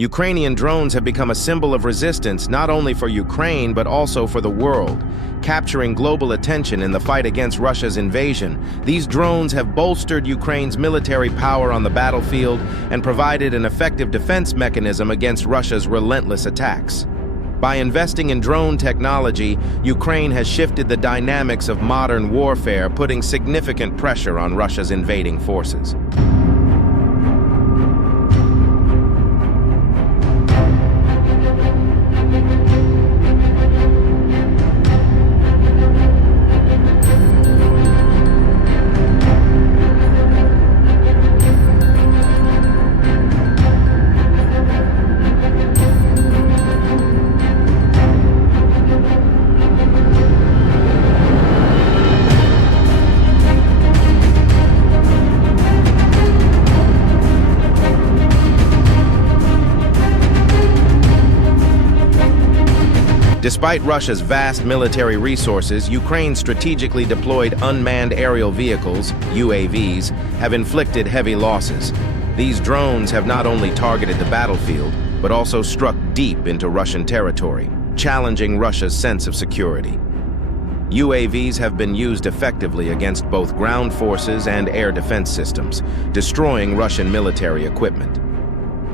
Ukrainian drones have become a symbol of resistance not only for Ukraine but also for the world, capturing global attention in the fight against Russia's invasion. These drones have bolstered Ukraine's military power on the battlefield and provided an effective defense mechanism against Russia's relentless attacks. By investing in drone technology, Ukraine has shifted the dynamics of modern warfare, putting significant pressure on Russia's invading forces. Despite Russia's vast military resources, Ukraine's strategically deployed unmanned aerial vehicles, UAVs, have inflicted heavy losses. These drones have not only targeted the battlefield, but also struck deep into Russian territory, challenging Russia's sense of security. UAVs have been used effectively against both ground forces and air defense systems, destroying Russian military equipment.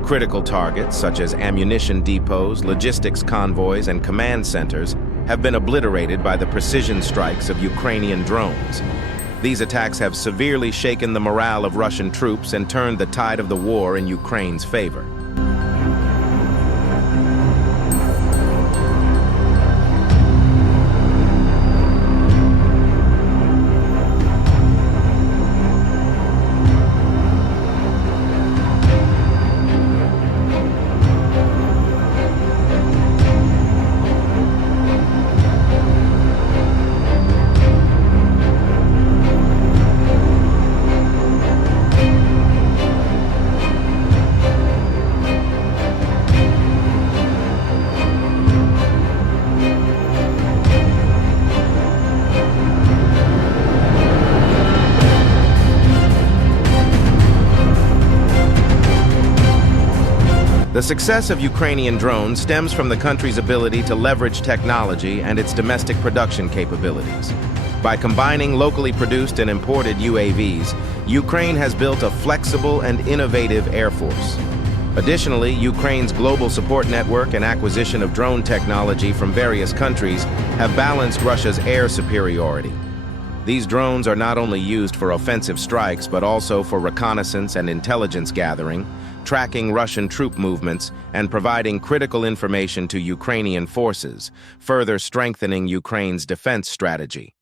Critical targets, such as ammunition depots, logistics convoys, and command centers, have been obliterated by the precision strikes of Ukrainian drones. These attacks have severely shaken the morale of Russian troops and turned the tide of the war in Ukraine's favor. The success of Ukrainian drones stems from the country's ability to leverage technology and its domestic production capabilities. By combining locally produced and imported UAVs, Ukraine has built a flexible and innovative air force. Additionally, Ukraine's global support network and acquisition of drone technology from various countries have balanced Russia's air superiority. These drones are not only used for offensive strikes but also for reconnaissance and intelligence gathering, tracking Russian troop movements, and providing critical information to Ukrainian forces, further strengthening Ukraine's defense strategy.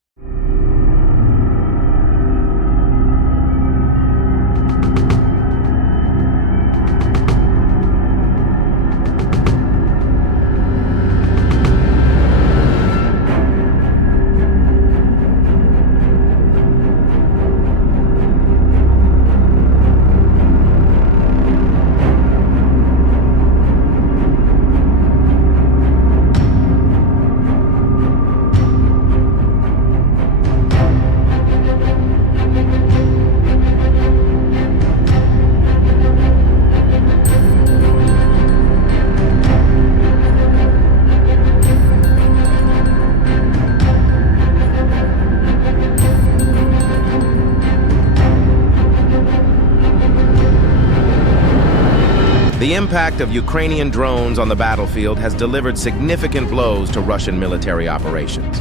The impact of Ukrainian drones on the battlefield has delivered significant blows to Russian military operations.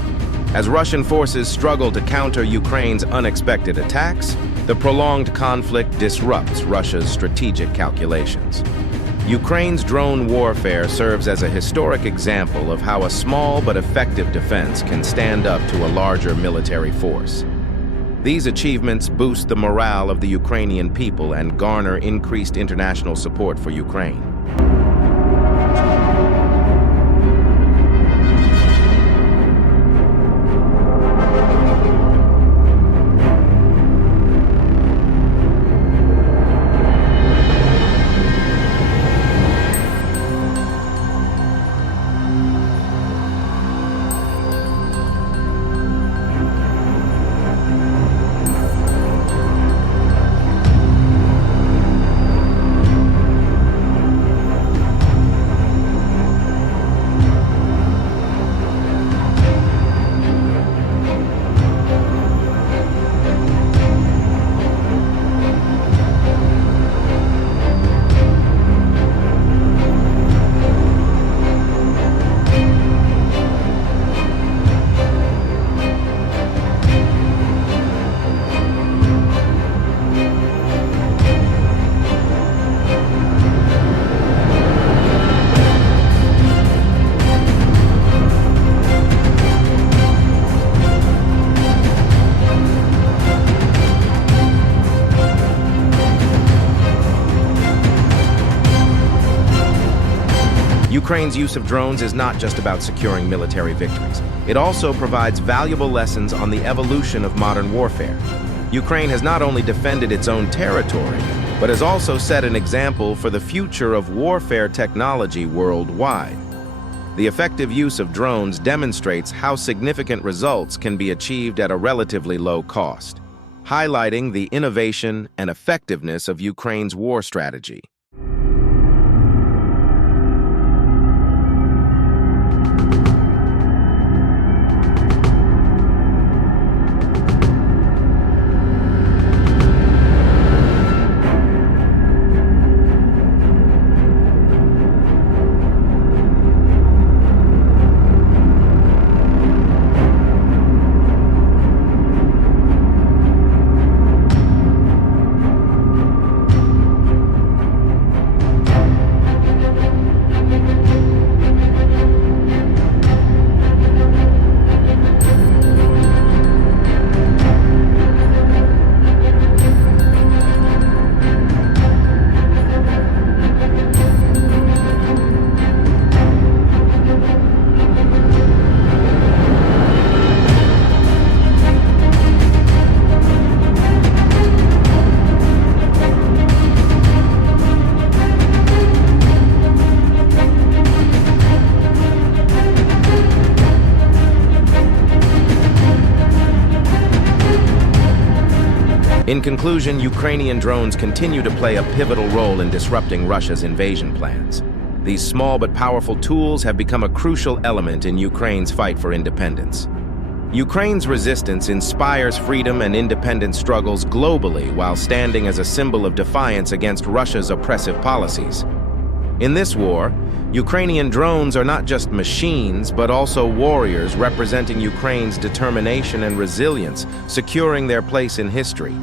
As Russian forces struggle to counter Ukraine's unexpected attacks, the prolonged conflict disrupts Russia's strategic calculations. Ukraine's drone warfare serves as a historic example of how a small but effective defense can stand up to a larger military force. These achievements boost the morale of the Ukrainian people and garner increased international support for Ukraine. Ukraine's use of drones is not just about securing military victories. It also provides valuable lessons on the evolution of modern warfare. Ukraine has not only defended its own territory, but has also set an example for the future of warfare technology worldwide. The effective use of drones demonstrates how significant results can be achieved at a relatively low cost, highlighting the innovation and effectiveness of Ukraine's war strategy. In conclusion, Ukrainian drones continue to play a pivotal role in disrupting Russia's invasion plans. These small but powerful tools have become a crucial element in Ukraine's fight for independence. Ukraine's resistance inspires freedom and independence struggles globally while standing as a symbol of defiance against Russia's oppressive policies. In this war, Ukrainian drones are not just machines, but also warriors representing Ukraine's determination and resilience, securing their place in history.